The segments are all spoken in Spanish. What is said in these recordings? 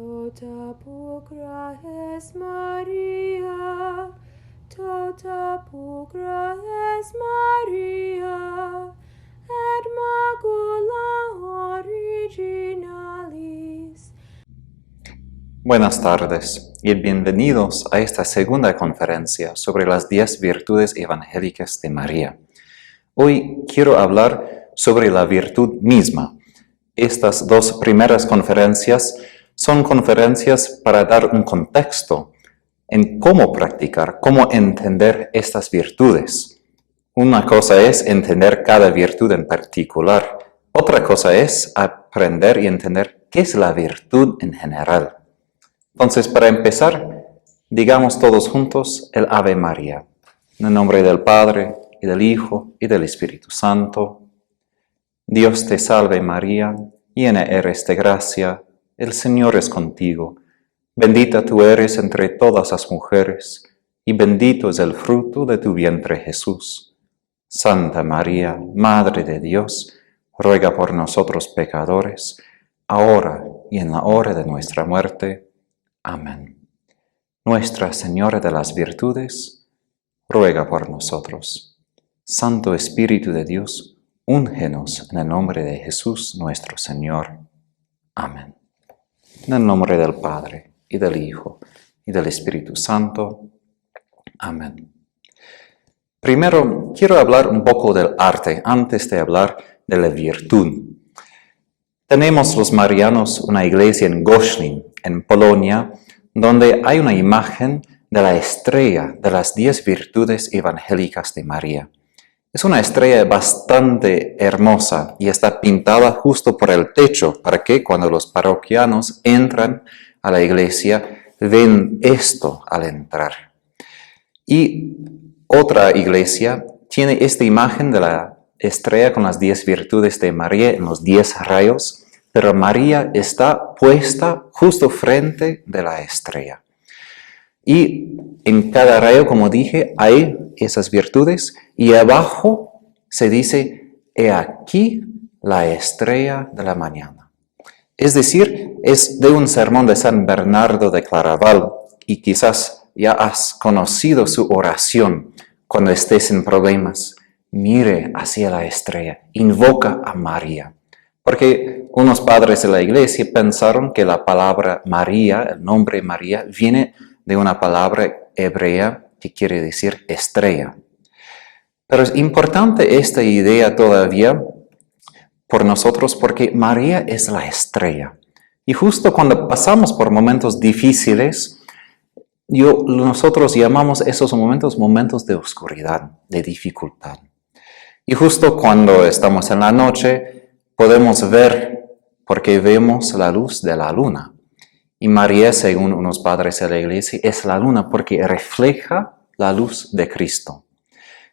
Tota pulchra es Maria, tota pulchra es Maria, et macula originalis. Buenas tardes y bienvenidos a esta segunda conferencia sobre las 10 virtudes evangélicas de María. Hoy quiero hablar sobre la virtud misma. Estas dos primeras conferencias son conferencias para dar un contexto en cómo practicar, cómo entender estas virtudes. Una cosa es entender cada virtud en particular. Otra cosa es aprender y entender qué es la virtud en general. Entonces, para empezar, digamos todos juntos el Ave María. En el nombre del Padre, y del Hijo, y del Espíritu Santo. Dios te salve María, llena eres de gracia, el Señor es contigo. Bendita tú eres entre todas las mujeres, y bendito es el fruto de tu vientre Jesús. Santa María, Madre de Dios, ruega por nosotros pecadores, ahora y en la hora de nuestra muerte. Amén. Nuestra Señora de las Virtudes, ruega por nosotros. Santo Espíritu de Dios, úngenos en el nombre de Jesús nuestro Señor. Amén. En el nombre del Padre, y del Hijo, y del Espíritu Santo. Amén. Primero, quiero hablar un poco del arte, antes de hablar de la virtud. Tenemos los marianos una iglesia en Goślin, en Polonia, donde hay una imagen de la estrella de las 10 virtudes evangélicas de María. Es una estrella bastante hermosa y está pintada justo por el techo para que cuando los parroquianos entran a la iglesia ven esto al entrar. Y otra iglesia tiene esta imagen de la estrella con las 10 virtudes de María en los 10 rayos, pero María está puesta justo frente de la estrella. Y en cada rayo, como dije, hay esas virtudes y abajo se dice, he aquí la estrella de la mañana. Es decir, es de un sermón de San Bernardo de Claraval y quizás ya has conocido su oración cuando estés en problemas. Mire hacia la estrella, invoca a María. Porque unos padres de la iglesia pensaron que la palabra María, el nombre María, viene de una palabra hebrea que quiere decir estrella. Pero es importante esta idea todavía por nosotros porque María es la estrella. Y justo cuando pasamos por momentos difíciles, nosotros llamamos esos momentos de oscuridad, de dificultad. Y justo cuando estamos en la noche, podemos ver porque vemos la luz de la luna. Y María, según unos padres de la iglesia, es la luna porque refleja la luz de Cristo.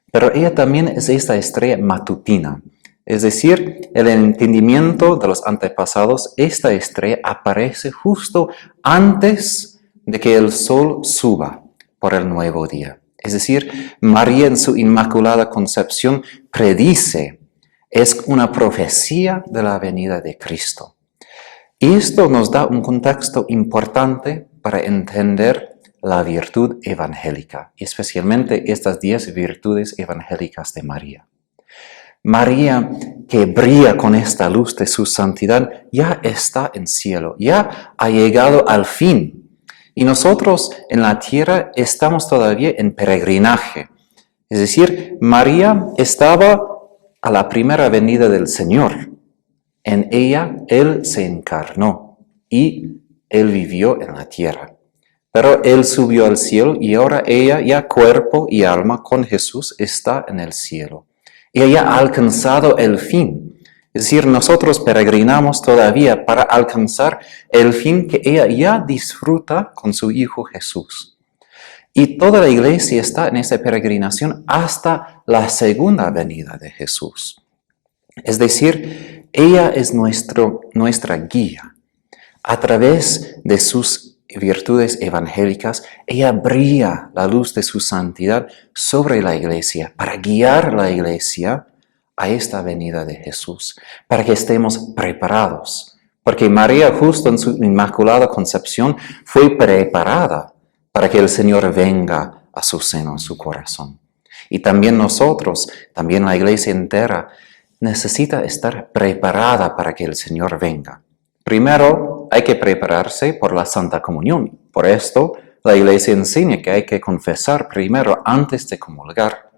Pero ella también es esta estrella matutina. Es decir, el entendimiento de los antepasados, esta estrella aparece justo antes de que el sol suba por el nuevo día. Es decir, María en su Inmaculada Concepción predice, es una profecía de la venida de Cristo. Y esto nos da un contexto importante para entender la virtud evangélica, y especialmente estas 10 virtudes evangélicas de María. María, que brilla con esta luz de su santidad, ya está en cielo, ya ha llegado al fin. Y nosotros en la tierra estamos todavía en peregrinaje. Es decir, María estaba a la primera venida del Señor. En ella Él se encarnó y Él vivió en la tierra. Pero Él subió al cielo y ahora ella, ya cuerpo y alma con Jesús, está en el cielo. Y ella ha alcanzado el fin. Es decir, nosotros peregrinamos todavía para alcanzar el fin que ella ya disfruta con su Hijo Jesús. Y toda la iglesia está en esa peregrinación hasta la segunda venida de Jesús. Es decir, ella es nuestra guía. A través de sus virtudes evangélicas, ella brilla la luz de su santidad sobre la iglesia para guiar la iglesia a esta venida de Jesús, para que estemos preparados porque María justo en su inmaculada concepción fue preparada para que el Señor venga a su seno, en su corazón. Y también nosotros, también la iglesia entera, necesita estar preparada para que el Señor venga. Primero, hay que prepararse por la Santa Comunión. Por esto, la iglesia enseña que hay que confesar primero antes de comulgar.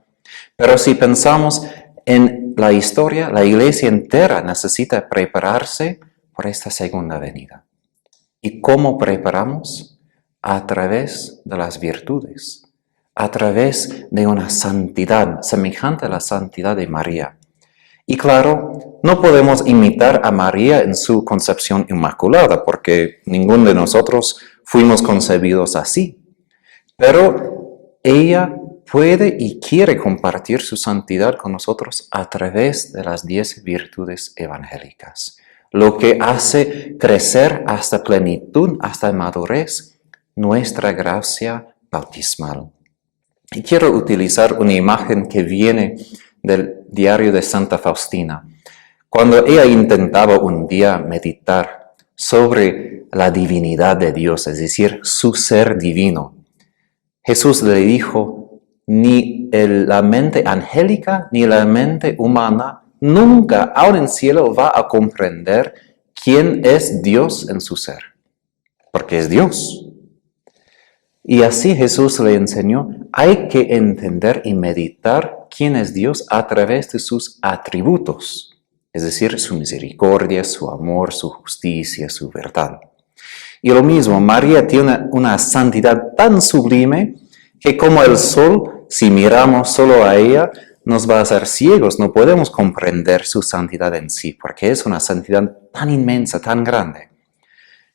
Pero si pensamos en la historia, la iglesia entera necesita prepararse por esta segunda venida. ¿Y cómo preparamos? A través de las virtudes, a través de una santidad semejante a la santidad de María. Y claro, no podemos imitar a María en su concepción inmaculada, porque ninguno de nosotros fuimos concebidos así. Pero ella puede y quiere compartir su santidad con nosotros a través de las 10 virtudes evangélicas, lo que hace crecer hasta plenitud, hasta madurez, nuestra gracia bautismal. Y quiero utilizar una imagen que viene del diario de Santa Faustina. Cuando ella intentaba un día meditar sobre la divinidad de Dios, es decir, su ser divino, Jesús le dijo, ni la mente angélica ni la mente humana nunca, aun en cielo, va a comprender quién es Dios en su ser, porque es Dios. Y así Jesús le enseñó, hay que entender y meditar quién es Dios a través de sus atributos, es decir, su misericordia, su amor, su justicia, su verdad. Y lo mismo, María tiene una santidad tan sublime que como el sol, si miramos solo a ella, nos va a hacer ciegos, no podemos comprender su santidad en sí, porque es una santidad tan inmensa, tan grande.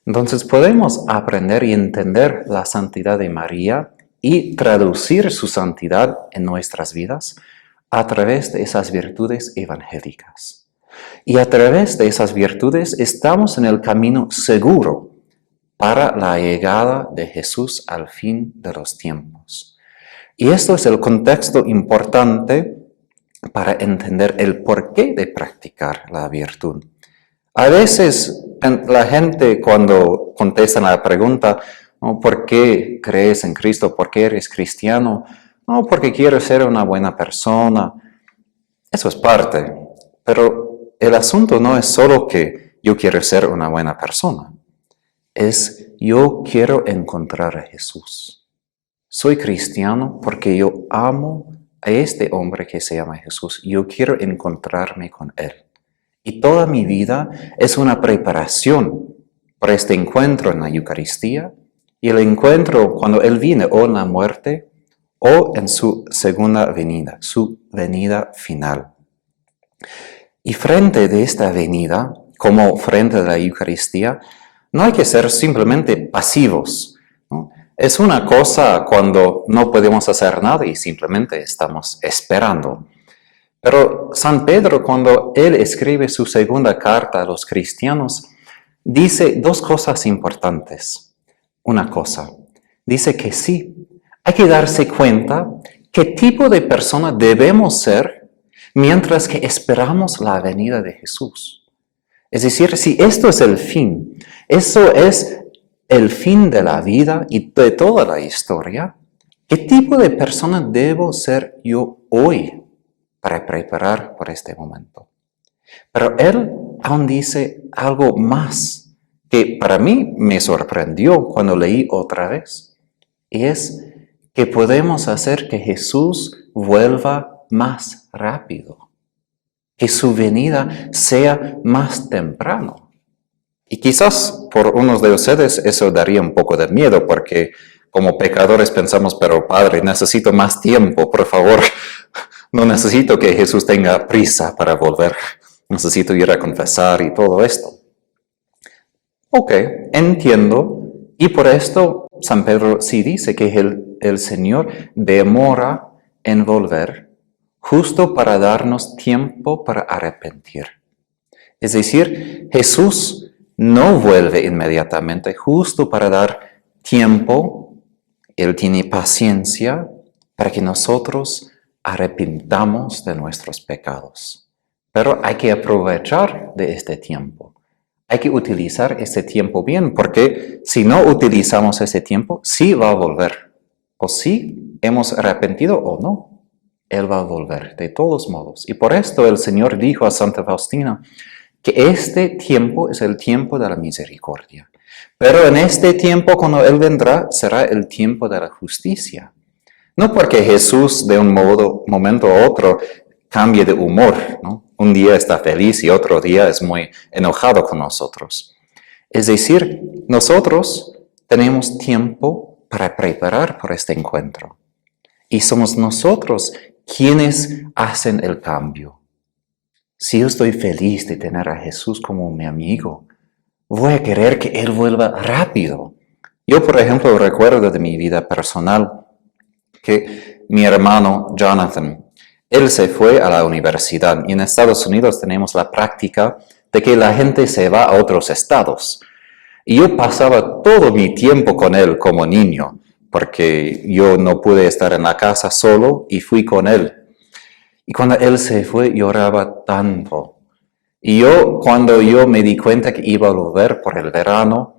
Entonces podemos aprender y entender la santidad de María y traducir su santidad en nuestras vidas a través de esas virtudes evangélicas. Y a través de esas virtudes estamos en el camino seguro para la llegada de Jesús al fin de los tiempos. Y esto es el contexto importante para entender el porqué de practicar la virtud. A veces la gente cuando contesta la pregunta, ¿no? ¿Por qué crees en Cristo? ¿Por qué eres cristiano? No, porque quiero ser una buena persona. Eso es parte, pero el asunto no es solo que yo quiero ser una buena persona. Es yo quiero encontrar a Jesús. Soy cristiano porque yo amo a este hombre que se llama Jesús. Yo quiero encontrarme con Él. Y toda mi vida es una preparación para este encuentro en la Eucaristía y el encuentro cuando Él viene o en la muerte o en su segunda venida, su venida final. Y frente de esta venida, como frente de la Eucaristía, no hay que ser simplemente pasivos, ¿no? Es una cosa cuando no podemos hacer nada y simplemente estamos esperando. Pero San Pedro, cuando él escribe su segunda carta a los cristianos, dice dos cosas importantes. Una cosa, dice que sí, hay que darse cuenta qué tipo de persona debemos ser mientras que esperamos la venida de Jesús. Es decir, si esto es el fin, eso es el fin de la vida y de toda la historia, ¿qué tipo de persona debo ser yo hoy para preparar por este momento? Pero él aún dice algo más que para mí me sorprendió cuando leí otra vez. Y es que podemos hacer que Jesús vuelva más rápido, que su venida sea más temprano. Y quizás por unos de ustedes eso daría un poco de miedo porque como pecadores pensamos, pero Padre, necesito más tiempo, por favor. No necesito que Jesús tenga prisa para volver. Necesito ir a confesar y todo esto. Ok, entiendo. Y por esto San Pedro sí dice que el Señor demora en volver justo para darnos tiempo para arrepentir. Es decir, Jesús no vuelve inmediatamente justo para dar tiempo. Él tiene paciencia para que nosotros arrepintamos de nuestros pecados. Pero hay que aprovechar de este tiempo. hay que utilizar ese tiempo bien, porque si no utilizamos ese tiempo, sí va a volver. O sí hemos arrepentido o no, Él va a volver de todos modos. Y por esto el Señor dijo a Santa Faustina que este tiempo es el tiempo de la misericordia. Pero en este tiempo, cuando Él vendrá, será el tiempo de la justicia. No porque Jesús de un momento a otro cambie de humor, ¿no? Un día está feliz y otro día es muy enojado con nosotros. Es decir, nosotros tenemos tiempo para preparar por este encuentro. Y somos nosotros quienes hacen el cambio. Si yo estoy feliz de tener a Jesús como mi amigo, voy a querer que Él vuelva rápido. Yo, por ejemplo, recuerdo de mi vida personal que mi hermano Jonathan, él se fue a la universidad y en Estados Unidos tenemos la práctica de que la gente se va a otros estados. Y yo pasaba todo mi tiempo con él como niño, porque yo no pude estar en la casa solo y fui con él. Y cuando él se fue, lloraba tanto. Y cuando yo me di cuenta que iba a volver por el verano,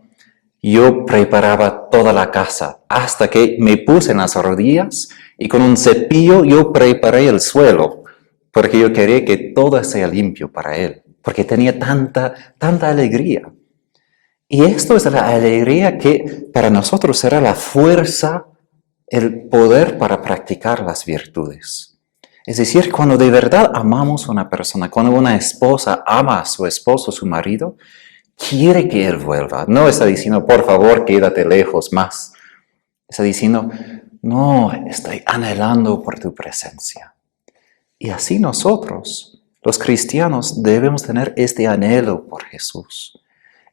yo preparaba toda la casa hasta que me puse en las rodillas y con un cepillo yo preparé el suelo, porque yo quería que todo sea limpio para él, porque tenía tanta alegría. Y esto es la alegría que para nosotros será la fuerza, el poder para practicar las virtudes. Es decir, cuando de verdad amamos a una persona, cuando una esposa ama a su esposo, su marido, quiere que él vuelva. No está diciendo, por favor, quédate lejos más. Está diciendo, no, estoy anhelando por tu presencia. Y así nosotros, los cristianos, debemos tener este anhelo por Jesús.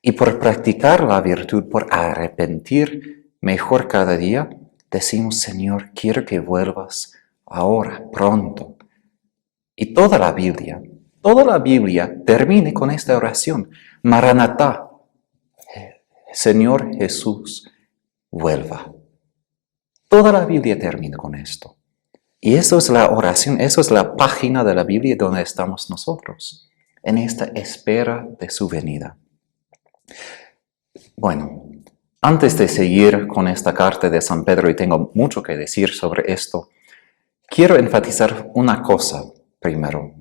Y por practicar la virtud, por arrepentir mejor cada día, decimos, Señor, quiero que vuelvas ahora, pronto. Y toda la Biblia termina con esta oración. Maranatá, Señor Jesús, vuelva. Toda la Biblia termina con esto. Y eso es la oración, eso es la página de la Biblia donde estamos nosotros, en esta espera de su venida. Bueno, antes de seguir con esta carta de San Pedro, y tengo mucho que decir sobre esto, quiero enfatizar una cosa primero.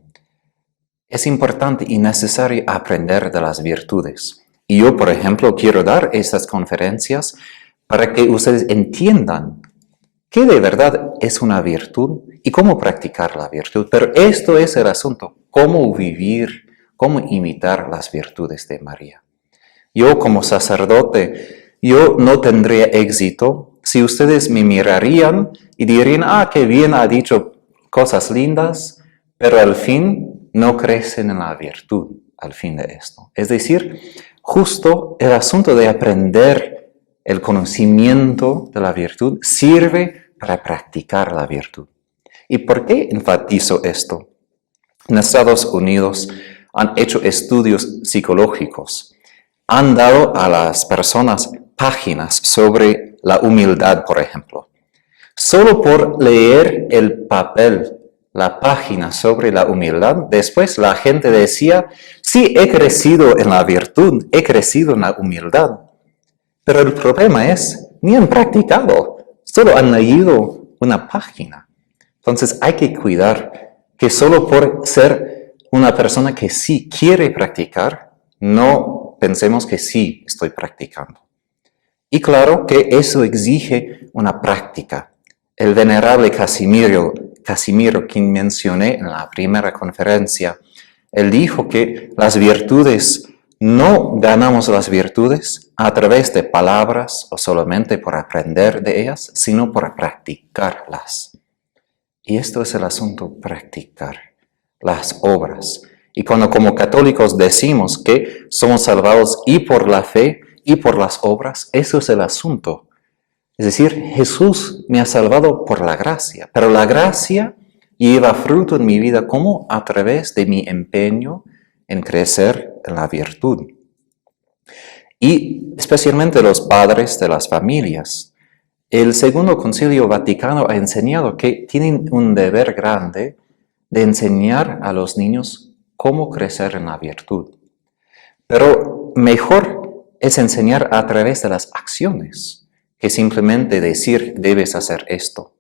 Es importante y necesario aprender de las virtudes. Y yo, por ejemplo, quiero dar estas conferencias para que ustedes entiendan qué de verdad es una virtud y cómo practicar la virtud. Pero esto es el asunto, cómo vivir, cómo imitar las virtudes de María. Yo como sacerdote, yo no tendría éxito si ustedes me mirarían y dirían, qué bien ha dicho cosas lindas, pero al fin no crecen en la virtud, al fin de esto. Es decir, justo el asunto de aprender el conocimiento de la virtud sirve para practicar la virtud. ¿Y por qué enfatizo esto? En Estados Unidos han hecho estudios psicológicos. Han dado a las personas páginas sobre la humildad, por ejemplo. Solo por leer el papel, la página sobre la humildad, después la gente decía, sí, he crecido en la virtud, he crecido en la humildad. Pero el problema es, ni han practicado, solo han leído una página. Entonces hay que cuidar que solo por ser una persona que sí quiere practicar, no pensemos que sí estoy practicando. Y claro que eso exige una práctica. El venerable Casimiro, quien mencioné en la primera conferencia, él dijo que las virtudes, no ganamos las virtudes a través de palabras o solamente por aprender de ellas, sino por practicarlas. Y esto es el asunto, practicar las obras. Y cuando como católicos decimos que somos salvados y por la fe y por las obras, eso es el asunto. Es decir, Jesús me ha salvado por la gracia, pero la gracia lleva fruto en mi vida como a través de mi empeño en crecer en la virtud. Y especialmente los padres de las familias. El Segundo Concilio Vaticano ha enseñado que tienen un deber grande de enseñar a los niños cómo crecer en la virtud. Pero Pero mejor es enseñar a través de las acciones que simplemente decir debes hacer esto.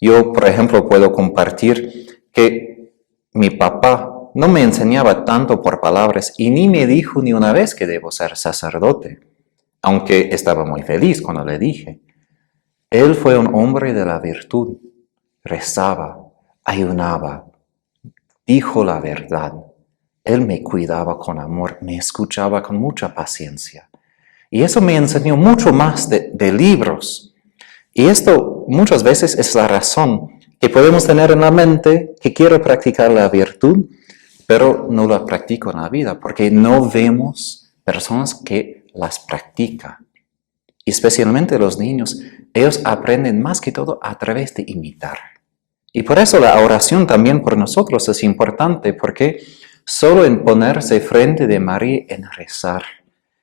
Yo, por ejemplo, puedo compartir que mi papá no me enseñaba tanto por palabras y ni me dijo ni una vez que debo ser sacerdote, aunque estaba muy feliz cuando le dije. Él fue un hombre de la virtud, rezaba, ayunaba, dijo la verdad. Él me cuidaba con amor, me escuchaba con mucha paciencia. Y eso me enseñó mucho más de libros. Y esto muchas veces es la razón que podemos tener en la mente que quiero practicar la virtud, pero no la practico en la vida, porque no vemos personas que las practican. Y especialmente los niños, ellos aprenden más que todo a través de imitar. Y por eso la oración también por nosotros es importante, porque solo en ponerse frente de María, en rezar,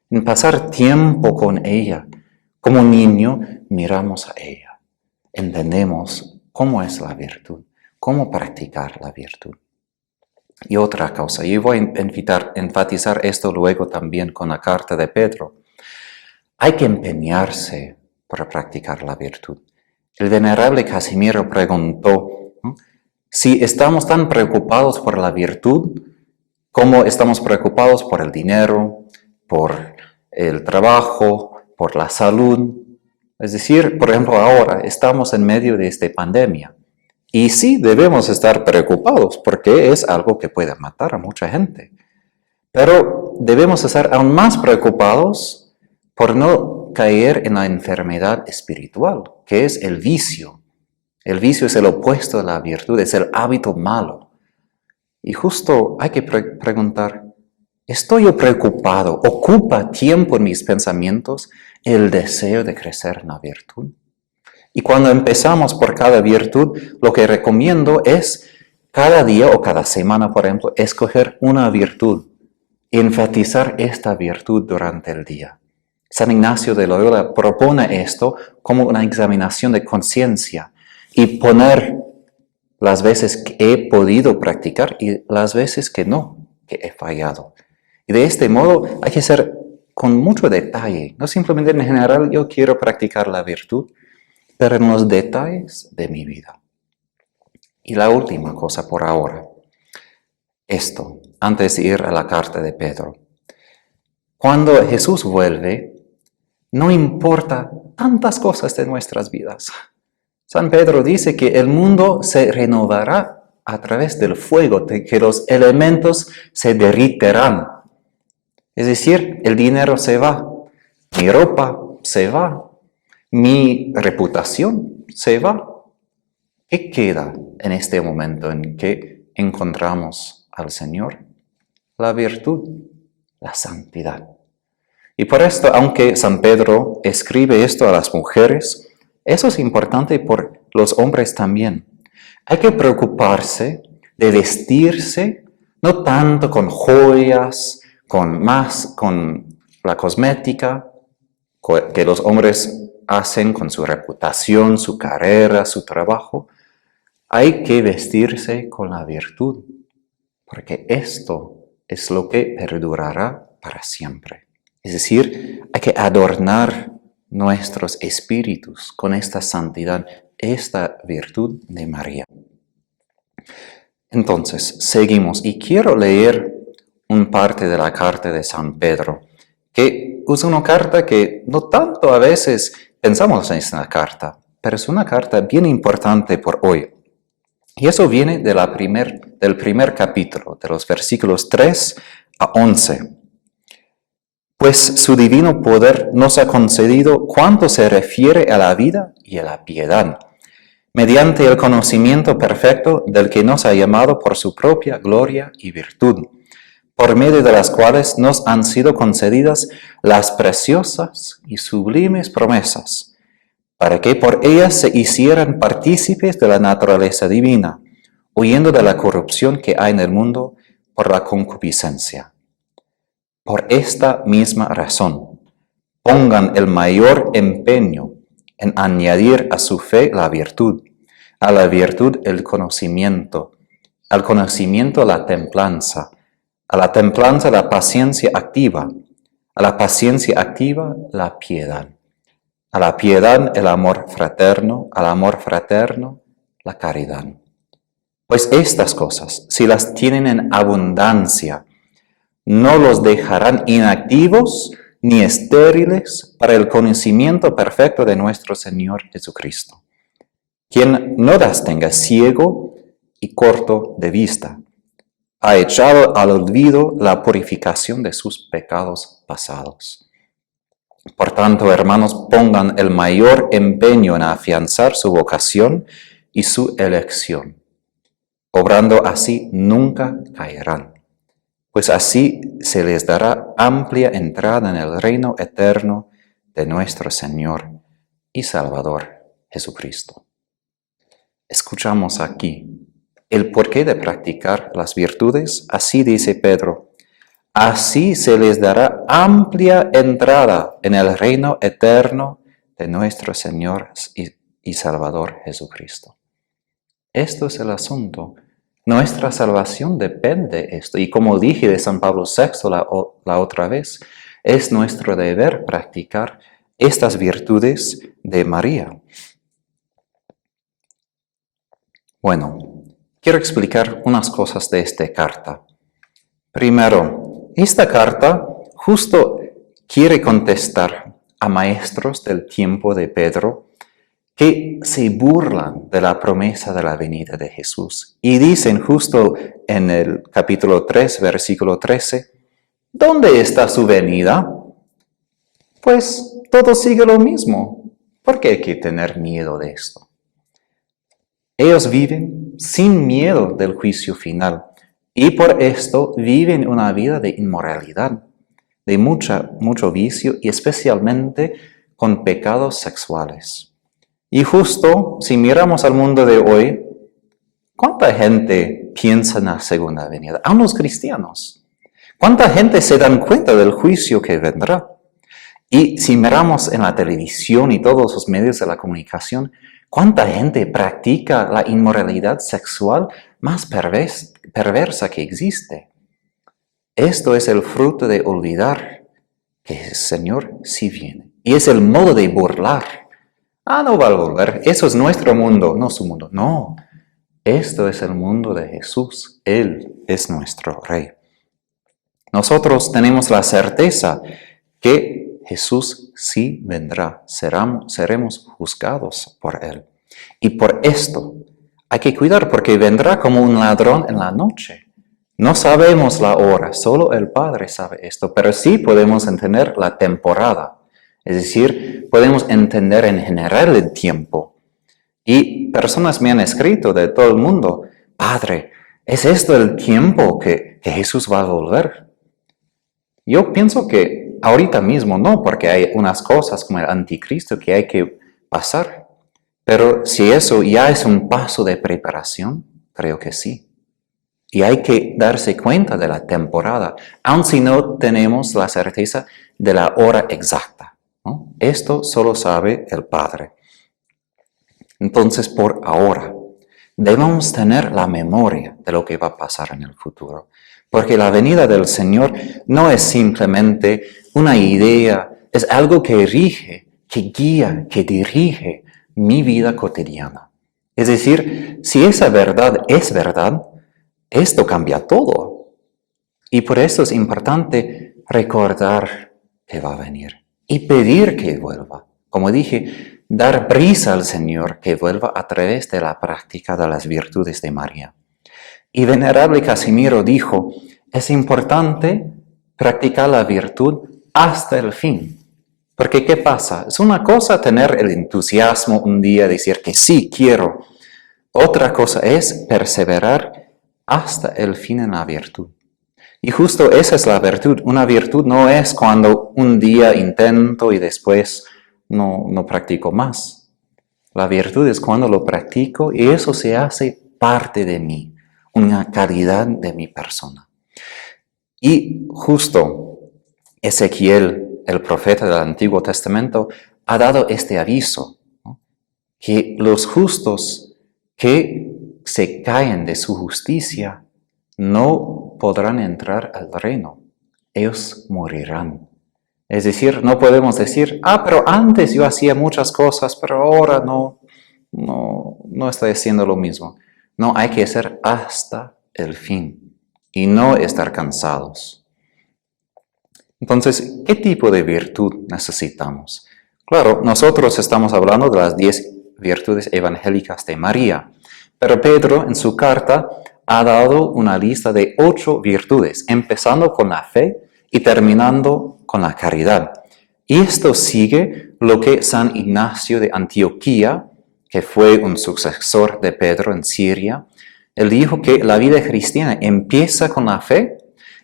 en pasar tiempo con ella, como niño miramos a ella, entendemos cómo es la virtud, cómo practicar la virtud. Y otra cosa, y voy a enfatizar esto luego también con la carta de Pedro, hay que empeñarse para practicar la virtud. El venerable Casimiro preguntó, si estamos tan preocupados por la virtud, como estamos preocupados por el dinero, por el trabajo, por la salud. Es decir, por ejemplo, ahora estamos en medio de esta pandemia. Y sí debemos estar preocupados porque es algo que puede matar a mucha gente. Pero debemos estar aún más preocupados por no caer en la enfermedad espiritual, que es el vicio. El vicio es el opuesto de la virtud, es el hábito malo. Y justo hay que preguntar, ¿estoy yo preocupado? ¿Ocupa tiempo en mis pensamientos el deseo de crecer en la virtud? Y cuando empezamos por cada virtud, lo que recomiendo es cada día o cada semana, por ejemplo, escoger una virtud y enfatizar esta virtud durante el día. San Ignacio de Loyola propone esto como una examinación de conciencia y poner las veces que he podido practicar y las veces que no, que he fallado. Y de este modo hay que ser con mucho detalle, no simplemente en general yo quiero practicar la virtud, pero en los detalles de mi vida. Y la última cosa por ahora, esto, antes de ir a la carta de Pedro. Cuando Jesús vuelve, no importa tantas cosas de nuestras vidas. San Pedro dice que el mundo se renovará a través del fuego, de que los elementos se derritirán. Es decir, el dinero se va, mi ropa se va, mi reputación se va. ¿Qué queda en este momento en que encontramos al Señor? La virtud, la santidad. Y por esto, aunque San Pedro escribe esto a las mujeres, eso es importante por los hombres también. Hay que preocuparse de vestirse, no tanto con joyas, con la cosmética que los hombres hacen con su reputación, su carrera, su trabajo. Hay que vestirse con la virtud, porque esto es lo que perdurará para siempre. Es decir, hay que adornar nuestros espíritus con esta santidad, esta virtud de María. Entonces, seguimos y quiero leer una parte de la carta de San Pedro, que es una carta que no tanto a veces pensamos en esta carta, pero es una carta bien importante por hoy. Y eso viene del primer capítulo, de los versículos 3 a 11. Pues su divino poder nos ha concedido cuanto se refiere a la vida y a la piedad, mediante el conocimiento perfecto del que nos ha llamado por su propia gloria y virtud, por medio de las cuales nos han sido concedidas las preciosas y sublimes promesas, para que por ellas se hicieran partícipes de la naturaleza divina, huyendo de la corrupción que hay en el mundo por la concupiscencia. Por esta misma razón, pongan el mayor empeño en añadir a su fe la virtud, a la virtud el conocimiento, al conocimiento la templanza, a la templanza la paciencia activa, a la paciencia activa la piedad, a la piedad el amor fraterno, al amor fraterno la caridad. Pues estas cosas, si las tienen en abundancia, no los dejarán inactivos ni estériles para el conocimiento perfecto de nuestro Señor Jesucristo, quien no las tenga ciego y corto de vista, ha echado al olvido la purificación de sus pecados pasados. Por tanto, hermanos, pongan el mayor empeño en afianzar su vocación y su elección. Obrando así, nunca caerán, pues así se les dará amplia entrada en el reino eterno de nuestro Señor y Salvador Jesucristo. Escuchamos aquí el porqué de practicar las virtudes. Así dice Pedro: así se les dará amplia entrada en el reino eterno de nuestro Señor y Salvador Jesucristo. Esto es el asunto. Nuestra salvación depende de esto. Y como dije de San Pablo VI la otra vez, es nuestro deber practicar estas virtudes de María. Bueno, quiero explicar unas cosas de esta carta. Primero, esta carta justo quiere contestar a maestros del tiempo de Pedro que se burlan de la promesa de la venida de Jesús. Y dicen justo en el capítulo 3, versículo 13, ¿dónde está su venida? Pues todo sigue lo mismo. ¿Por qué hay que tener miedo de esto? Ellos viven sin miedo del juicio final y por esto viven una vida de inmoralidad, de mucho vicio y especialmente con pecados sexuales. Y justo si miramos al mundo de hoy, ¿cuánta gente piensa en la segunda venida? Aún los cristianos. ¿Cuánta gente se dan cuenta del juicio que vendrá? Y si miramos en la televisión y todos los medios de la comunicación, ¿cuánta gente practica la inmoralidad sexual más perversa que existe? Esto es el fruto de olvidar que el Señor sí viene. Y es el modo de burlar. No va a volver. Eso es nuestro mundo, no su mundo. No, esto es el mundo de Jesús. Él es nuestro Rey. Nosotros tenemos la certeza que Jesús sí vendrá. Seremos juzgados por Él. Y por esto hay que cuidar porque vendrá como un ladrón en la noche. No sabemos la hora, solo el Padre sabe esto, pero sí podemos entender la temporada. Es decir, podemos entender en general el tiempo. Y personas me han escrito de todo el mundo: Padre, ¿es esto el tiempo que Jesús va a volver? Yo pienso que ahorita mismo no, porque hay unas cosas como el anticristo que hay que pasar. Pero si eso ya es un paso de preparación, creo que sí. Y hay que darse cuenta de la temporada, aun si no tenemos la certeza de la hora exacta, ¿no? Esto solo sabe el Padre. Entonces, por ahora, debemos tener la memoria de lo que va a pasar en el futuro. Porque la venida del Señor no es simplemente una idea, es algo que rige, que guía, que dirige mi vida cotidiana. Es decir, si esa verdad es verdad, esto cambia todo. Y por eso es importante recordar que va a venir y pedir que vuelva. Como dije, dar prisa al Señor que vuelva a través de la práctica de las virtudes de María. Y Venerable Casimiro dijo: es importante practicar la virtud hasta el fin. Porque ¿qué pasa? Es una cosa tener el entusiasmo un día, decir que sí quiero. Otra cosa es perseverar hasta el fin en la virtud. Y justo esa es la virtud. Una virtud no es cuando un día intento y después no practico más. La virtud es cuando lo practico y eso se hace parte de mí, una calidad de mi persona. Y justo Ezequiel, el profeta del Antiguo Testamento, ha dado este aviso, ¿no? Que los justos que se caen de su justicia no podrán entrar al reino. Ellos morirán. Es decir, no podemos decir, pero antes yo hacía muchas cosas, pero ahora no estoy haciendo lo mismo. No, hay que hacer hasta el fin y no estar cansados. Entonces, ¿qué tipo de virtud necesitamos? Claro, nosotros estamos hablando de las 10 virtudes evangélicas de María, pero Pedro en su carta ha dado una lista de 8 virtudes, empezando con la fe y terminando con la caridad. Y esto sigue lo que San Ignacio de Antioquía, que fue un sucesor de Pedro en Siria, él dijo que la vida cristiana empieza con la fe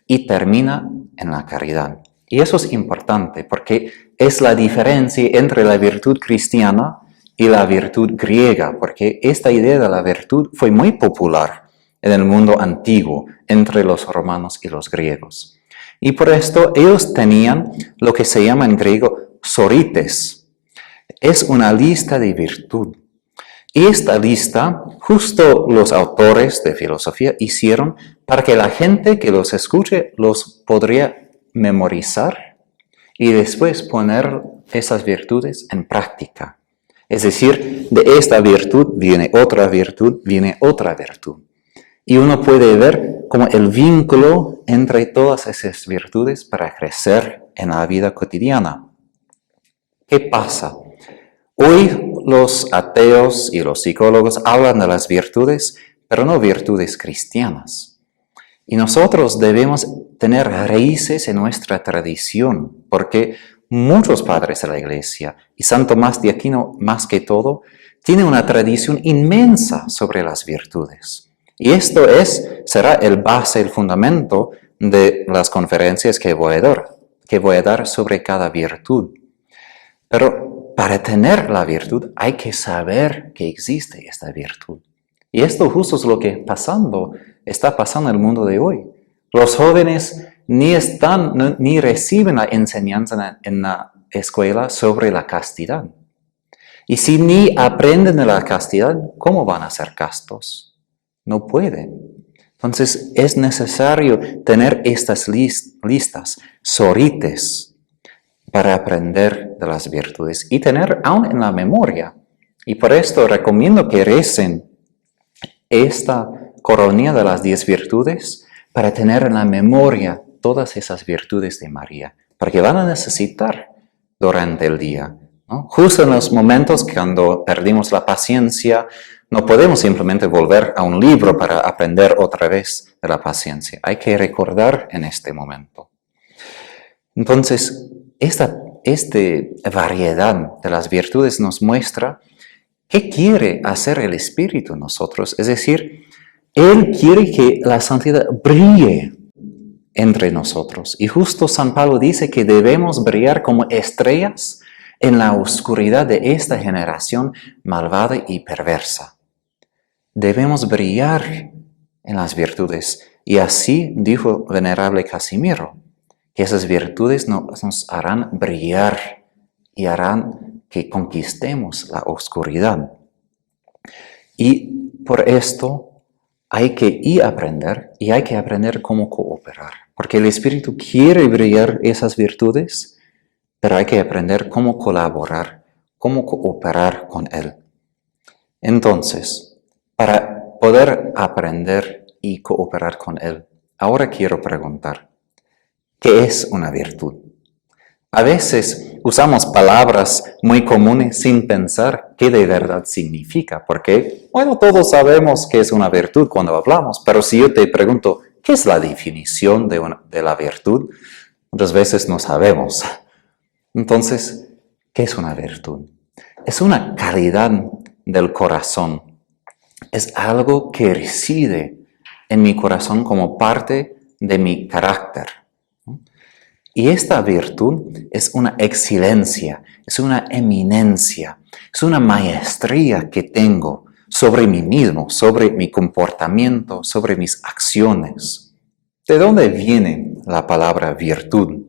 y termina en la caridad. Y eso es importante porque es la diferencia entre la virtud cristiana y la virtud griega, porque esta idea de la virtud fue muy popular en el mundo antiguo entre los romanos y los griegos. Y por esto ellos tenían lo que se llama en griego sorites. Es una lista de virtud. Y esta lista, justo los autores de filosofía hicieron para que la gente que los escuche los podría memorizar y después poner esas virtudes en práctica. Es decir, de esta virtud viene otra virtud, viene otra virtud. Y uno puede ver como el vínculo entre todas esas virtudes para crecer en la vida cotidiana. ¿Qué pasa? Hoy los ateos y los psicólogos hablan de las virtudes, pero no virtudes cristianas. Y nosotros debemos tener raíces en nuestra tradición, porque muchos padres de la Iglesia, y San Tomás de Aquino más que todo, tiene una tradición inmensa sobre las virtudes. Y esto será el base, el fundamento de las conferencias que voy a dar sobre cada virtud. Pero para tener la virtud hay que saber que existe esta virtud. Y esto justo es lo que está pasando en el mundo de hoy. Los jóvenes ni reciben la enseñanza en la escuela sobre la castidad. Y si ni aprenden de la castidad, ¿cómo van a ser castos? No pueden. Entonces es necesario tener estas listas, sorites, para aprender de las virtudes y tener aún en la memoria. Y por esto recomiendo que recen esta coronilla de las 10 virtudes para tener en la memoria todas esas virtudes de María, porque van a necesitar durante el día, ¿no? Justo en los momentos cuando perdimos la paciencia, no podemos simplemente volver a un libro para aprender otra vez de la paciencia. Hay que recordar en este momento. Entonces, esta variedad de las virtudes nos muestra qué quiere hacer el Espíritu en nosotros. Es decir, Él quiere que la santidad brille entre nosotros. Y justo San Pablo dice que debemos brillar como estrellas en la oscuridad de esta generación malvada y perversa. Debemos brillar en las virtudes. Y así dijo venerable Casimiro, que esas virtudes nos harán brillar y harán que conquistemos la oscuridad. Y por esto hay que aprender cómo cooperar. Porque el Espíritu quiere brillar esas virtudes, pero hay que aprender cómo colaborar, cómo cooperar con Él. Entonces, para poder aprender y cooperar con Él, ahora quiero preguntar, ¿qué es una virtud? A veces usamos palabras muy comunes sin pensar qué de verdad significa, porque, todos sabemos qué es una virtud cuando hablamos, pero si yo te pregunto, ¿qué es la definición de la virtud? Muchas veces no sabemos. Entonces, ¿qué es una virtud? Es una calidad del corazón. Es algo que reside en mi corazón como parte de mi carácter. Y esta virtud es una excelencia, es una eminencia, es una maestría que tengo sobre mí mismo, sobre mi comportamiento, sobre mis acciones. ¿De dónde viene la palabra virtud?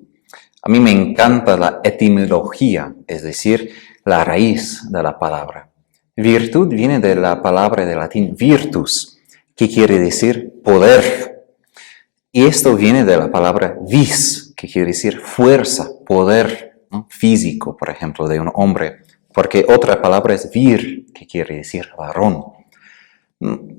A mí me encanta la etimología, es decir, la raíz de la palabra. Virtud viene de la palabra de latín virtus, que quiere decir poder. Y esto viene de la palabra vis, que quiere decir fuerza, poder, ¿no? Físico, por ejemplo, de un hombre. Porque otra palabra es vir, que quiere decir varón.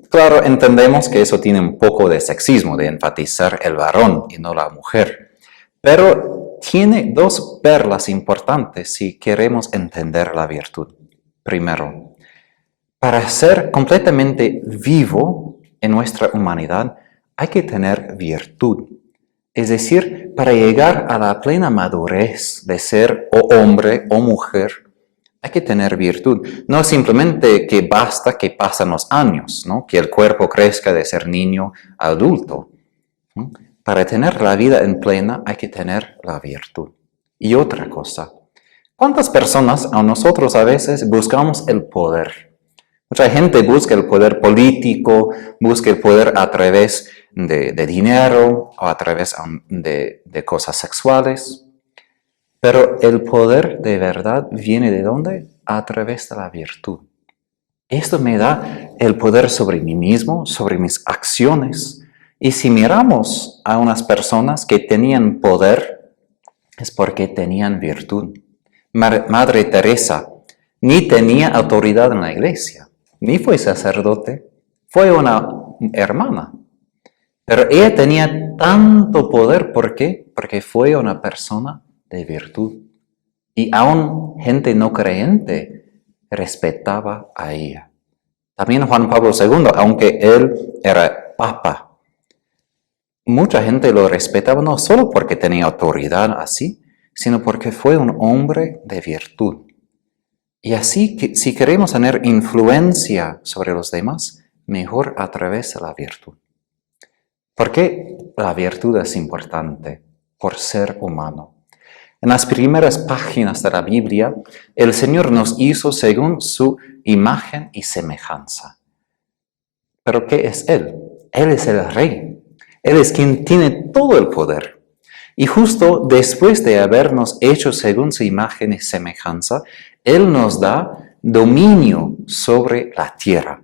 Claro, entendemos que eso tiene un poco de sexismo, de enfatizar el varón y no la mujer. Pero tiene dos perlas importantes si queremos entender la virtud. Primero, para ser completamente vivo en nuestra humanidad, hay que tener virtud. Es decir, para llegar a la plena madurez de ser o hombre o mujer, hay que tener virtud. No simplemente que basta que pasen los años, ¿no? Que el cuerpo crezca de ser niño a adulto, ¿no? Para tener la vida en plena hay que tener la virtud. Y otra cosa, ¿cuántas personas a nosotros a veces buscamos el poder? Mucha gente busca el poder político, busca el poder a través de dinero o a través de cosas sexuales. Pero el poder de verdad viene ¿de dónde? A través de la virtud. Esto me da el poder sobre mí mismo, sobre mis acciones. Y si miramos a unas personas que tenían poder, es porque tenían virtud. Madre Teresa ni tenía autoridad en la iglesia, ni fue sacerdote, fue una hermana. Pero ella tenía tanto poder, ¿por qué? Porque fue una persona de virtud. Y aún gente no creyente respetaba a ella. También Juan Pablo II, aunque él era papa, mucha gente lo respetaba no solo porque tenía autoridad así, sino porque fue un hombre de virtud. Y así, si queremos tener influencia sobre los demás, mejor a través de la virtud. ¿Por qué la virtud es importante? Por ser humano. En las primeras páginas de la Biblia, el Señor nos hizo según su imagen y semejanza. ¿Pero qué es Él? Él es el Rey. Él es quien tiene todo el poder. Y justo después de habernos hecho según su imagen y semejanza, Él nos da dominio sobre la tierra.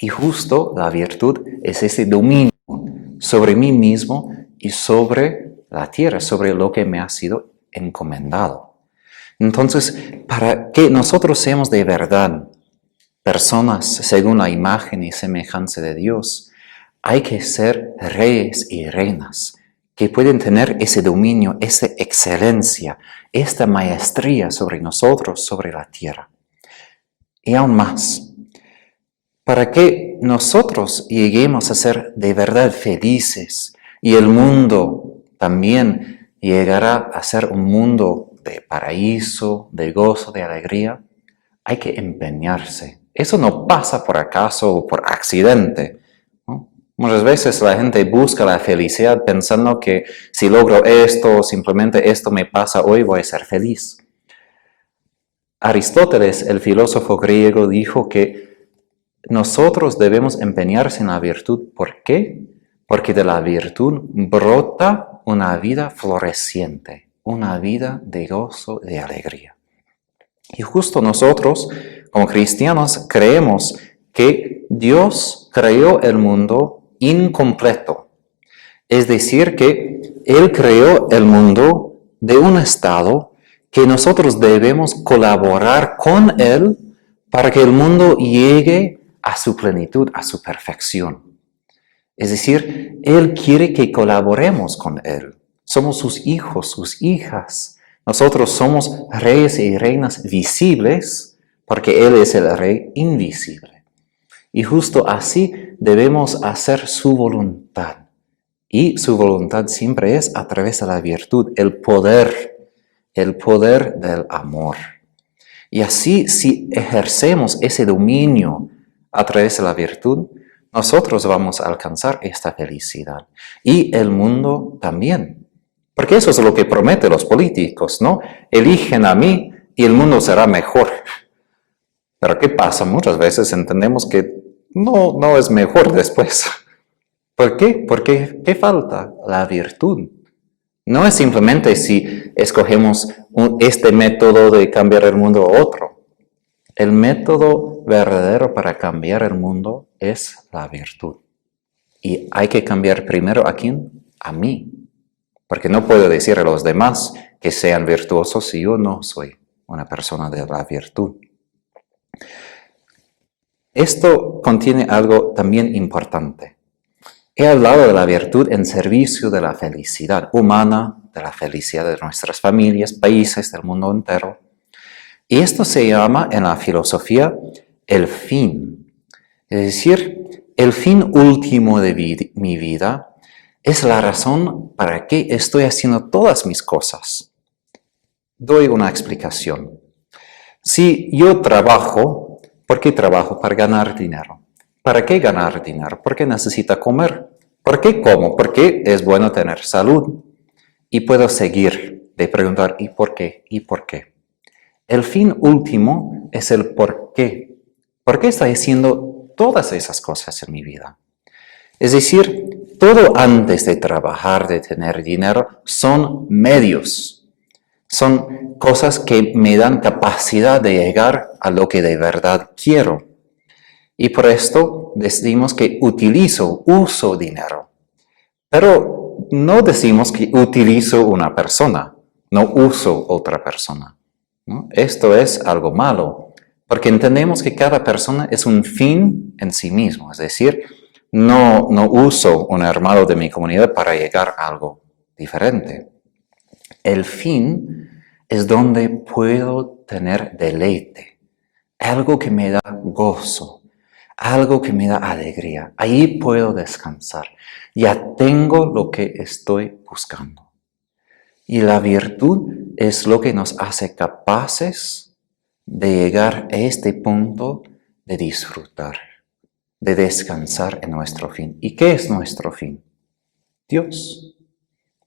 Y justo la virtud es ese dominio sobre mí mismo y sobre la tierra, sobre lo que me ha sido encomendado. Entonces, para que nosotros seamos de verdad personas según la imagen y semejanza de Dios, hay que ser reyes y reinas que pueden tener ese dominio, esa excelencia, esta maestría sobre nosotros, sobre la tierra. Y aún más, para que nosotros lleguemos a ser de verdad felices y el mundo también llegará a ser un mundo de paraíso, de gozo, de alegría, hay que empeñarse. Eso no pasa por acaso o por accidente, ¿no? Muchas veces la gente busca la felicidad pensando que si logro esto o simplemente esto me pasa hoy, voy a ser feliz. Aristóteles, el filósofo griego, dijo que nosotros debemos empeñarse en la virtud. ¿Por qué? Porque de la virtud brota una vida floreciente, una vida de gozo, de alegría. Y justo nosotros, como cristianos, creemos que Dios creó el mundo incompleto. Es decir, que Él creó el mundo de un estado que nosotros debemos colaborar con Él para que el mundo llegue a su plenitud, a su perfección. Es decir, Él quiere que colaboremos con Él. Somos sus hijos, sus hijas. Nosotros somos reyes y reinas visibles porque Él es el rey invisible. Y justo así debemos hacer su voluntad. Y su voluntad siempre es a través de la virtud, el poder del amor. Y así, si ejercemos ese dominio a través de la virtud, nosotros vamos a alcanzar esta felicidad. Y el mundo también. Porque eso es lo que prometen los políticos, ¿no? Eligen a mí y el mundo será mejor. Pero ¿qué pasa? Muchas veces entendemos que no es mejor después. ¿Por qué? Porque ¿qué falta? La virtud. No es simplemente si escogemos este método de cambiar el mundo o otro. El método verdadero para cambiar el mundo es la virtud. Y hay que cambiar primero ¿a quién? A mí. Porque no puedo decir a los demás que sean virtuosos si yo no soy una persona de la virtud. Esto contiene algo también importante. He hablado de la virtud en servicio de la felicidad humana, de la felicidad de nuestras familias, países, del mundo entero. Y esto se llama en la filosofía el fin. Es decir, el fin último de mi vida es la razón para que estoy haciendo todas mis cosas. Doy una explicación. Si yo trabajo, ¿por qué trabajo? Para ganar dinero. ¿Para qué ganar dinero? Porque necesita comer. ¿Por qué como? Porque es bueno tener salud. Y puedo seguir de preguntar ¿y por qué? ¿Y por qué? El fin último es el por qué. ¿Por qué estoy haciendo todas esas cosas en mi vida? Es decir, todo antes de trabajar, de tener dinero, son medios. Son cosas que me dan capacidad de llegar a lo que de verdad quiero. Y por esto decimos que uso dinero. Pero no decimos que utilizo una persona, no uso otra persona, ¿no? Esto es algo malo, porque entendemos que cada persona es un fin en sí mismo. Es decir, no uso un hermano de mi comunidad para llegar a algo diferente. El fin es donde puedo tener deleite, algo que me da gozo, algo que me da alegría. Ahí puedo descansar. Ya tengo lo que estoy buscando. Y la virtud es lo que nos hace capaces de llegar a este punto de disfrutar, de descansar en nuestro fin. ¿Y qué es nuestro fin? Dios.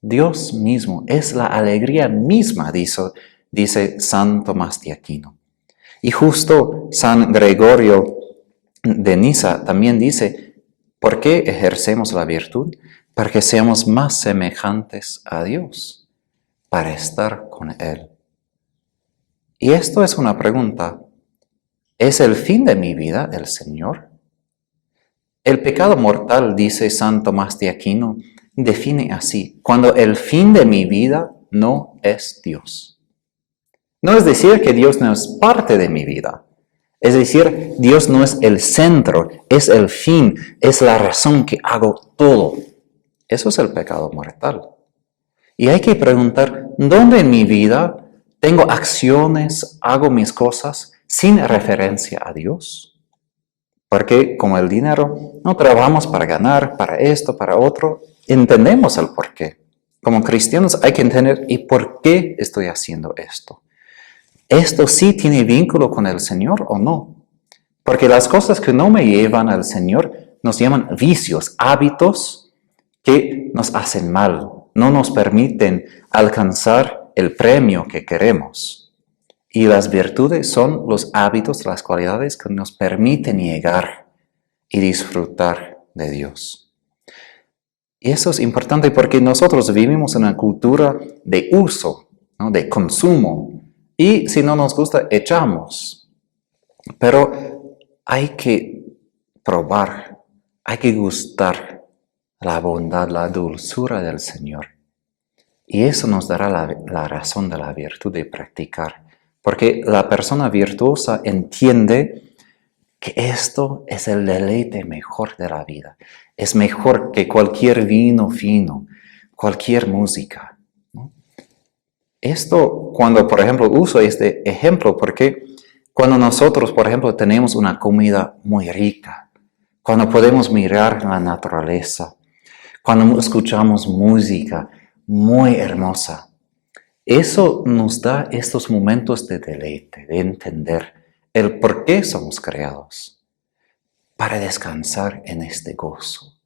Dios mismo es la alegría misma, dice San Tomás de Aquino. Y justo San Gregorio de Niza también dice, ¿por qué ejercemos la virtud? Para que seamos más semejantes a Dios, para estar con Él. Y esto es una pregunta. ¿Es el fin de mi vida el Señor? El pecado mortal, dice San Tomás de Aquino, define así, cuando el fin de mi vida no es Dios. No es decir que Dios no es parte de mi vida. Es decir, Dios no es el centro, es el fin, es la razón que hago todo. Eso es el pecado mortal. Y hay que preguntar, ¿dónde en mi vida tengo acciones, hago mis cosas sin referencia a Dios? Porque como el dinero, no trabajamos para ganar, para esto, para otro. Entendemos el por qué. Como cristianos hay que entender, ¿y por qué estoy haciendo esto? ¿Esto sí tiene vínculo con el Señor o no? Porque las cosas que no me llevan al Señor nos llaman vicios, hábitos que nos hacen mal, no nos permiten alcanzar el premio que queremos. Y las virtudes son los hábitos, las cualidades que nos permiten llegar y disfrutar de Dios. Y eso es importante porque nosotros vivimos en una cultura de uso, ¿no? De consumo. Y si no nos gusta, echamos. Pero hay que probar, hay que gustar la bondad, la dulzura del Señor. Y eso nos dará la razón de la virtud de practicar. Porque la persona virtuosa entiende que esto es el deleite mejor de la vida. Es mejor que cualquier vino fino, cualquier música. Esto, cuando, por ejemplo, uso este ejemplo, porque cuando nosotros, por ejemplo, tenemos una comida muy rica, cuando podemos mirar la naturaleza, cuando escuchamos música muy hermosa, eso nos da estos momentos de deleite, de entender el por qué somos creados, para descansar en este gozo,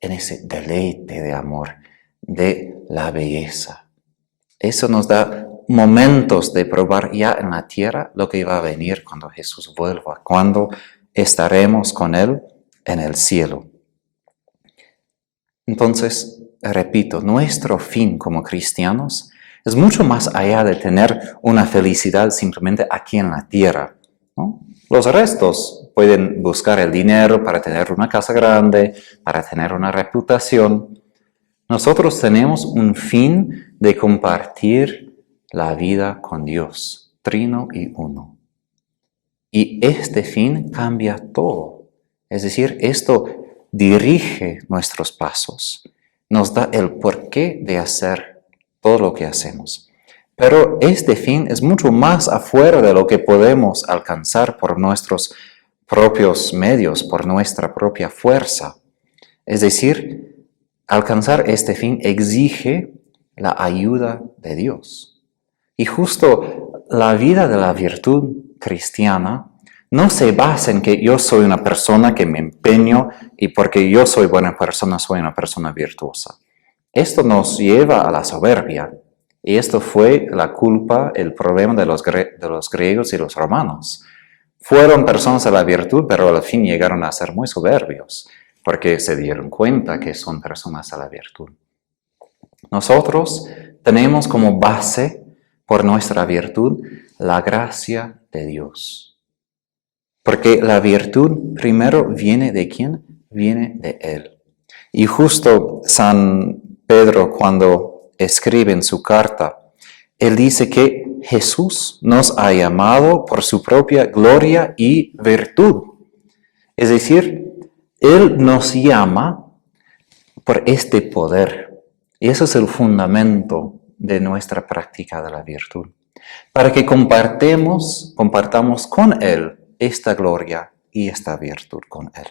en ese deleite de amor, de la belleza. Eso nos da momentos de probar ya en la tierra lo que va a venir cuando Jesús vuelva, cuando estaremos con Él en el cielo. Entonces, repito, nuestro fin como cristianos es mucho más allá de tener una felicidad simplemente aquí en la tierra, ¿no? Los restos pueden buscar el dinero para tener una casa grande, para tener una reputación. Nosotros tenemos un fin de compartir la vida con Dios, trino y uno. Y este fin cambia todo. Es decir, esto dirige nuestros pasos, nos da el porqué de hacer todo lo que hacemos. Pero este fin es mucho más afuera de lo que podemos alcanzar por nuestros propios medios, por nuestra propia fuerza. Es decir, alcanzar este fin exige la ayuda de Dios. Y justo la vida de la virtud cristiana no se basa en que yo soy una persona que me empeño y porque yo soy buena persona, soy una persona virtuosa. Esto nos lleva a la soberbia. Y esto fue la culpa, el problema de los griegos y los romanos. Fueron personas de la virtud, pero al fin llegaron a ser muy soberbios, porque se dieron cuenta que son personas de la virtud. Nosotros tenemos como base por nuestra virtud la gracia de Dios. Porque la virtud primero viene de ¿quién? Viene de Él. Y justo San Pedro, cuando escribe en su carta, él dice que Jesús nos ha llamado por su propia gloria y virtud. Es decir, Él nos llama por este poder. Y eso es el fundamento de nuestra práctica de la virtud. Para que compartamos con Él esta gloria y esta virtud con Él.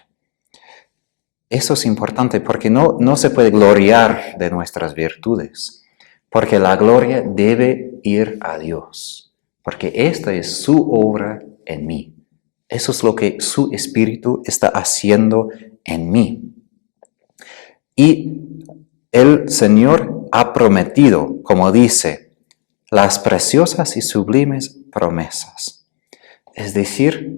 Eso es importante porque no se puede gloriar de nuestras virtudes, porque la gloria debe ir a Dios, porque esta es su obra en mí. Eso es lo que su Espíritu está haciendo en mí. Y el Señor ha prometido, como dice, las preciosas y sublimes promesas. Es decir,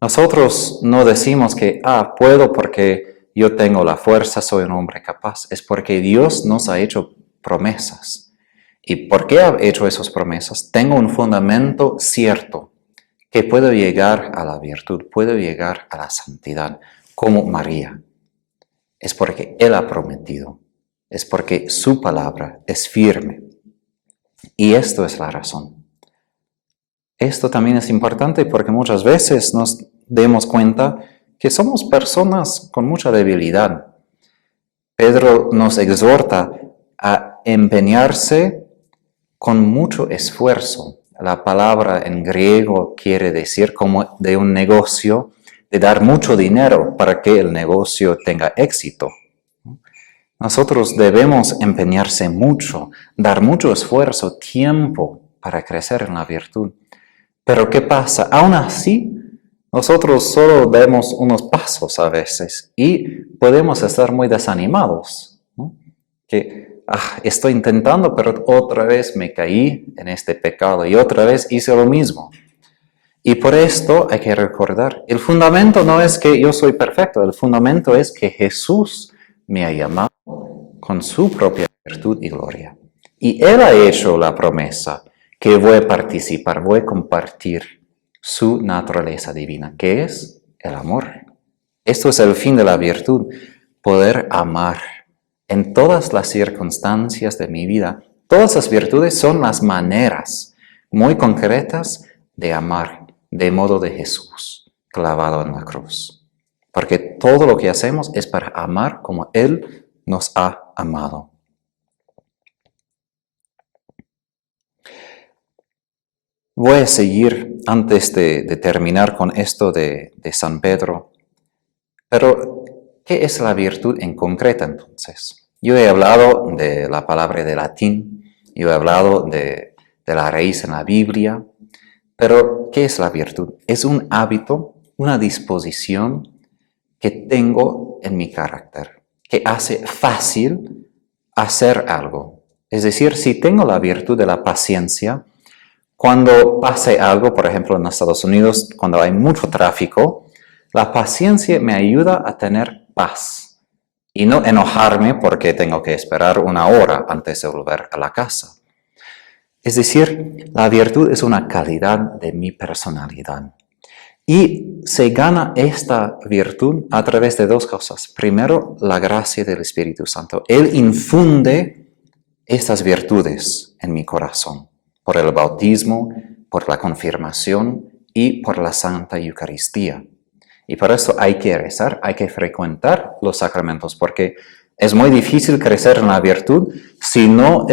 nosotros no decimos que, puedo porque yo tengo la fuerza, soy un hombre capaz. Es porque Dios nos ha hecho promesas. ¿Y por qué ha hecho esas promesas? Tengo un fundamento cierto, que puedo llegar a la virtud, puedo llegar a la santidad, como María. Es porque Él ha prometido, es porque su palabra es firme. Y esto es la razón. Esto también es importante porque muchas veces nos damos cuenta que somos personas con mucha debilidad. Pedro nos exhorta a empeñarse con mucho esfuerzo. La palabra en griego quiere decir como de un negocio, de dar mucho dinero para que el negocio tenga éxito. Nosotros debemos empeñarse mucho, dar mucho esfuerzo, tiempo para crecer en la virtud. Pero ¿qué pasa? Aún así, nosotros solo demos unos pasos a veces y podemos estar muy desanimados, ¿no? Que estoy intentando, pero otra vez me caí en este pecado y otra vez hice lo mismo. Y por esto hay que recordar, el fundamento no es que yo soy perfecto, el fundamento es que Jesús me ha llamado con su propia virtud y gloria. Y Él ha hecho la promesa que voy a participar, voy a compartir su naturaleza divina, que es el amor. Esto es el fin de la virtud, poder amar en todas las circunstancias de mi vida. Todas las virtudes son las maneras muy concretas de amar, de modo de Jesús, clavado en la cruz. Porque todo lo que hacemos es para amar como Él nos ha amado. Voy a seguir antes de terminar con esto de San Pedro. Pero, ¿qué es la virtud en concreto entonces? Yo he hablado de la palabra de latín, yo he hablado de la raíz en la Biblia, pero ¿qué es la virtud? Es un hábito, una disposición que tengo en mi carácter, que hace fácil hacer algo. Es decir, si tengo la virtud de la paciencia, cuando pase algo, por ejemplo en Estados Unidos, cuando hay mucho tráfico, la paciencia me ayuda a tener paz y no enojarme porque tengo que esperar una hora antes de volver a la casa. Es decir, la virtud es una calidad de mi personalidad. Y se gana esta virtud a través de dos cosas. Primero, la gracia del Espíritu Santo. Él infunde estas virtudes en mi corazón por el bautismo, por la confirmación y por la Santa Eucaristía. Y por eso hay que rezar, hay que frecuentar los sacramentos, porque es muy difícil crecer en la virtud si no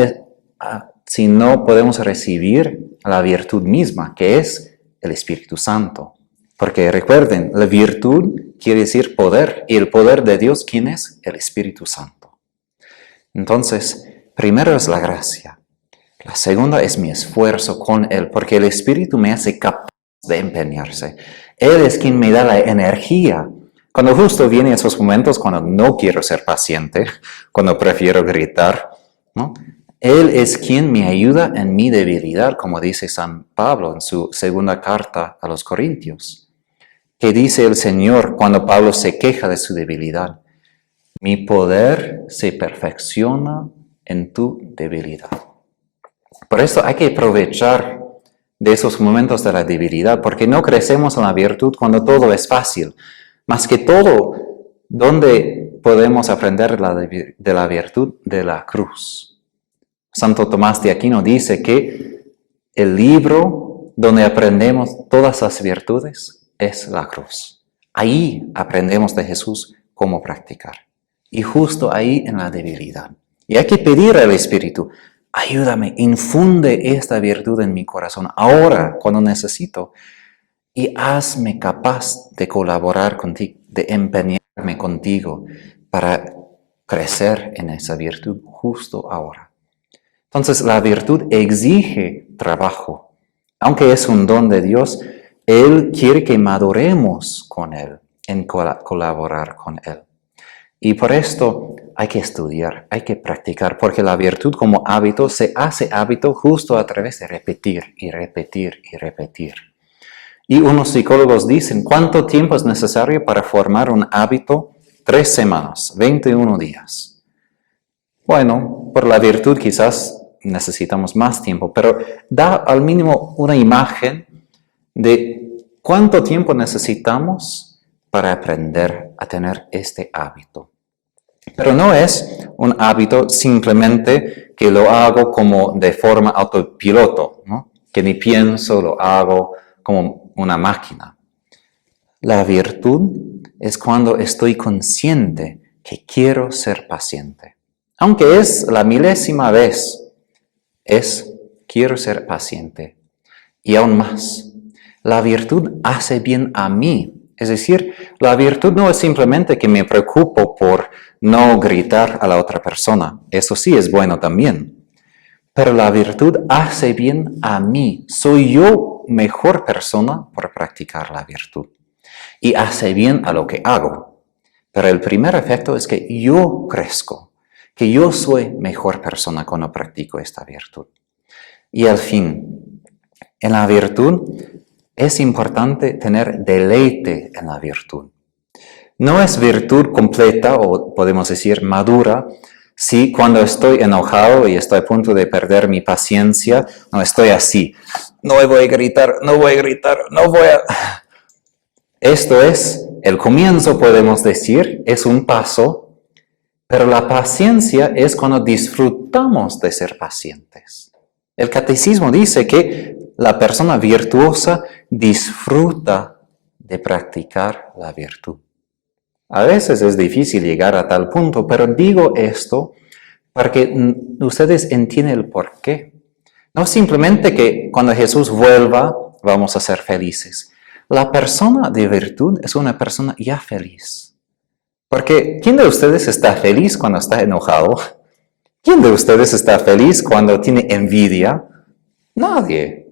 podemos recibir la virtud misma, que es el Espíritu Santo. Porque recuerden, la virtud quiere decir poder, y el poder de Dios, ¿quién es? El Espíritu Santo. Entonces, primero es la gracia. La segunda es mi esfuerzo con Él, porque el Espíritu me hace capaz de empeñarse. Él es quien me da la energía. Cuando justo vienen esos momentos cuando no quiero ser paciente, cuando prefiero gritar, ¿no? Él es quien me ayuda en mi debilidad, como dice San Pablo en su segunda carta a los Corintios. Que dice el Señor cuando Pablo se queja de su debilidad: mi poder se perfecciona en tu debilidad. Por eso hay que aprovechar de esos momentos de la debilidad, porque no crecemos en la virtud cuando todo es fácil. Más que todo, ¿dónde podemos aprender de la virtud? De la cruz. Santo Tomás de Aquino dice que el libro donde aprendemos todas las virtudes es la cruz. Ahí aprendemos de Jesús cómo practicar. Y justo ahí en la debilidad. Y hay que pedir al Espíritu: ayúdame, infunde esta virtud en mi corazón ahora, cuando necesito. Y hazme capaz de colaborar contigo, de empeñarme contigo para crecer en esa virtud justo ahora. Entonces la virtud exige trabajo. Aunque es un don de Dios, Él quiere que maduremos con Él, en colaborar con Él. Y por esto hay que estudiar, hay que practicar, porque la virtud como hábito se hace hábito justo a través de repetir y repetir y repetir. Y unos psicólogos dicen, ¿cuánto tiempo es necesario para formar un hábito? 3 semanas, 21 días. Bueno, por la virtud quizás necesitamos más tiempo, pero da al mínimo una imagen de cuánto tiempo necesitamos para aprender a tener este hábito. Pero no es un hábito simplemente que lo hago como de forma autopiloto, ¿no? Que ni pienso, lo hago como una máquina. La virtud es cuando estoy consciente que quiero ser paciente. Aunque es la milésima vez, quiero ser paciente. Y aún más, la virtud hace bien a mí. Es decir, la virtud no es simplemente que me preocupo por no gritar a la otra persona. Eso sí es bueno también. Pero la virtud hace bien a mí. Soy yo mejor persona por practicar la virtud. Y hace bien a lo que hago. Pero el primer efecto es que yo crezco, que yo soy mejor persona cuando practico esta virtud. Y al fin, en la virtud es importante tener deleite en la virtud. No es virtud completa, o podemos decir madura, si cuando estoy enojado y estoy a punto de perder mi paciencia, no estoy así. No voy a gritar, no voy a... Esto es el comienzo, podemos decir, es un paso, pero la paciencia es cuando disfrutamos de ser pacientes. El catecismo dice que la persona virtuosa disfruta de practicar la virtud. A veces es difícil llegar a tal punto, pero digo esto para que ustedes entiendan el porqué. No simplemente que cuando Jesús vuelva vamos a ser felices. La persona de virtud es una persona ya feliz. Porque ¿quién de ustedes está feliz cuando está enojado? ¿Quién de ustedes está feliz cuando tiene envidia? Nadie.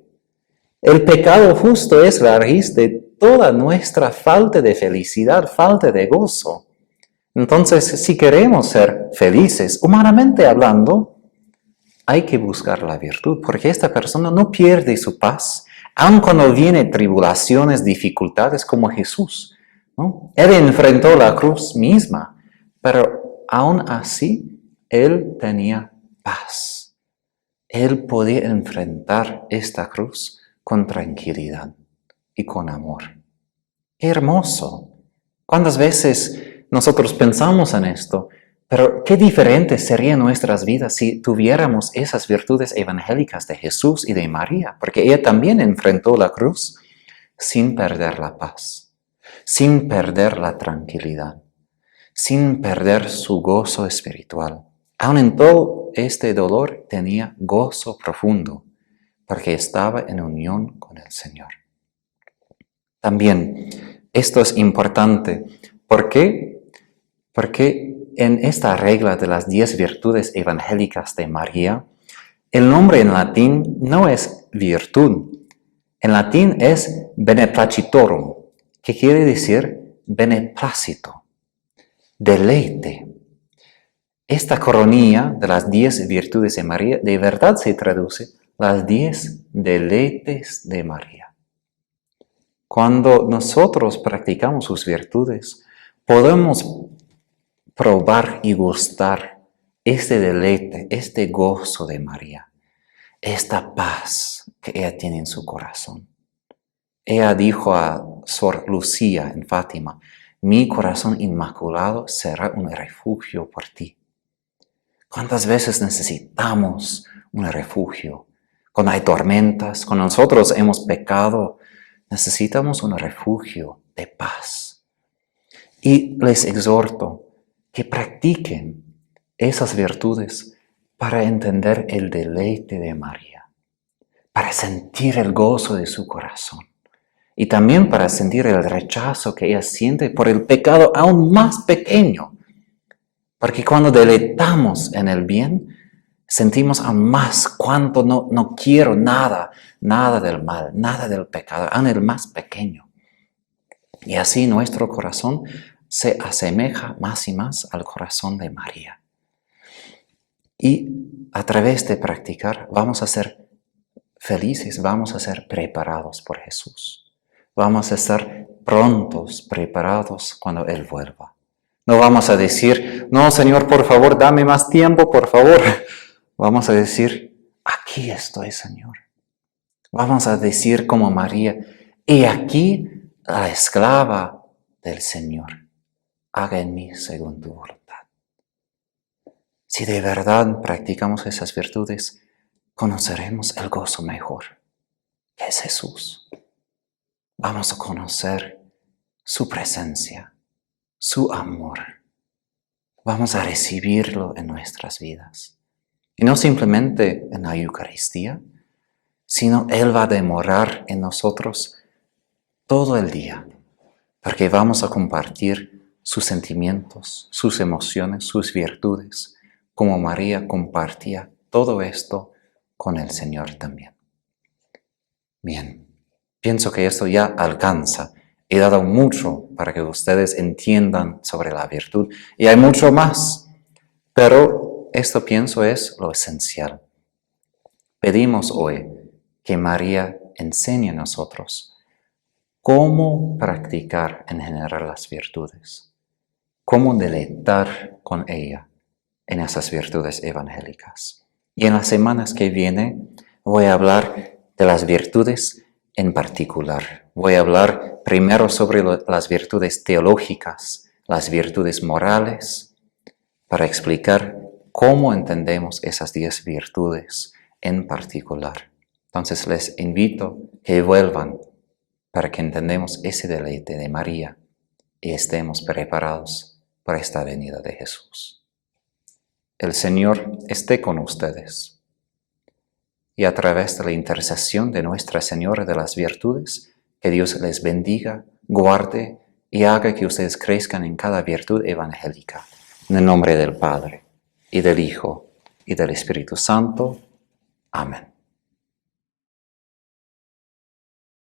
El pecado justo es la raíz de toda nuestra falta de felicidad, falta de gozo. Entonces, si queremos ser felices, humanamente hablando, hay que buscar la virtud, porque esta persona no pierde su paz, aun cuando vienen tribulaciones, dificultades como Jesús, ¿no? Él enfrentó la cruz misma, pero aún así, él tenía paz. Él podía enfrentar esta cruz con tranquilidad y con amor. ¡Qué hermoso! ¿Cuántas veces nosotros pensamos en esto? Pero qué diferentes serían nuestras vidas si tuviéramos esas virtudes evangélicas de Jesús y de María, porque ella también enfrentó la cruz sin perder la paz, sin perder la tranquilidad, sin perder su gozo espiritual. Aun en todo este dolor tenía gozo profundo, porque estaba en unión con el Señor. También esto es importante. ¿Por qué? Porque en esta regla de las 10 virtudes evangélicas de María, el nombre en latín no es virtud. En latín es beneplacitorum, que quiere decir beneplácito, deleite. Esta coronilla de las 10 virtudes de María de verdad se traduce las 10 deleites de María. Cuando nosotros practicamos sus virtudes, podemos probar y gustar este deleite, este gozo de María, esta paz que ella tiene en su corazón. Ella dijo a Sor Lucía en Fátima, mi corazón inmaculado será un refugio por ti. ¿Cuántas veces necesitamos un refugio? Cuando hay tormentas, cuando nosotros hemos pecado, necesitamos un refugio de paz. Y les exhorto que practiquen esas virtudes para entender el deleite de María, para sentir el gozo de su corazón y también para sentir el rechazo que ella siente por el pecado aún más pequeño. Porque cuando deleitamos en el bien, sentimos aún más cuánto no quiero nada del mal, nada del pecado, aún el más pequeño. Y así nuestro corazón se asemeja más y más al corazón de María. Y a través de practicar vamos a ser felices, vamos a ser preparados por Jesús. Vamos a estar prontos, preparados cuando Él vuelva. No vamos a decir, no, Señor, por favor, dame más tiempo, por favor. Vamos a decir, aquí estoy, Señor. Vamos a decir como María, he aquí la esclava del Señor. Haga en mí según tu voluntad. Si de verdad practicamos esas virtudes, conoceremos el gozo mejor, que es Jesús. Vamos a conocer su presencia, su amor. Vamos a recibirlo en nuestras vidas. Y no simplemente en la Eucaristía, sino Él va a demorar en nosotros todo el día, porque vamos a compartir sus sentimientos, sus emociones, sus virtudes, como María compartía todo esto con el Señor también. Bien, pienso que esto ya alcanza. He dado mucho para que ustedes entiendan sobre la virtud y hay mucho más, pero esto pienso es lo esencial. Pedimos hoy que María enseñe a nosotros cómo practicar en general las virtudes, cómo deleitar con ella en esas virtudes evangélicas. Y en las semanas que vienen voy a hablar de las virtudes en particular. Voy a hablar primero sobre las virtudes teológicas, las virtudes morales, para explicar cómo entendemos esas 10 virtudes en particular. Entonces les invito que vuelvan para que entendamos ese deleite de María y estemos preparados para esta venida de Jesús. El Señor esté con ustedes. Y a través de la intercesión de Nuestra Señora de las Virtudes, que Dios les bendiga, guarde y haga que ustedes crezcan en cada virtud evangélica. En el nombre del Padre, y del Hijo, y del Espíritu Santo. Amén.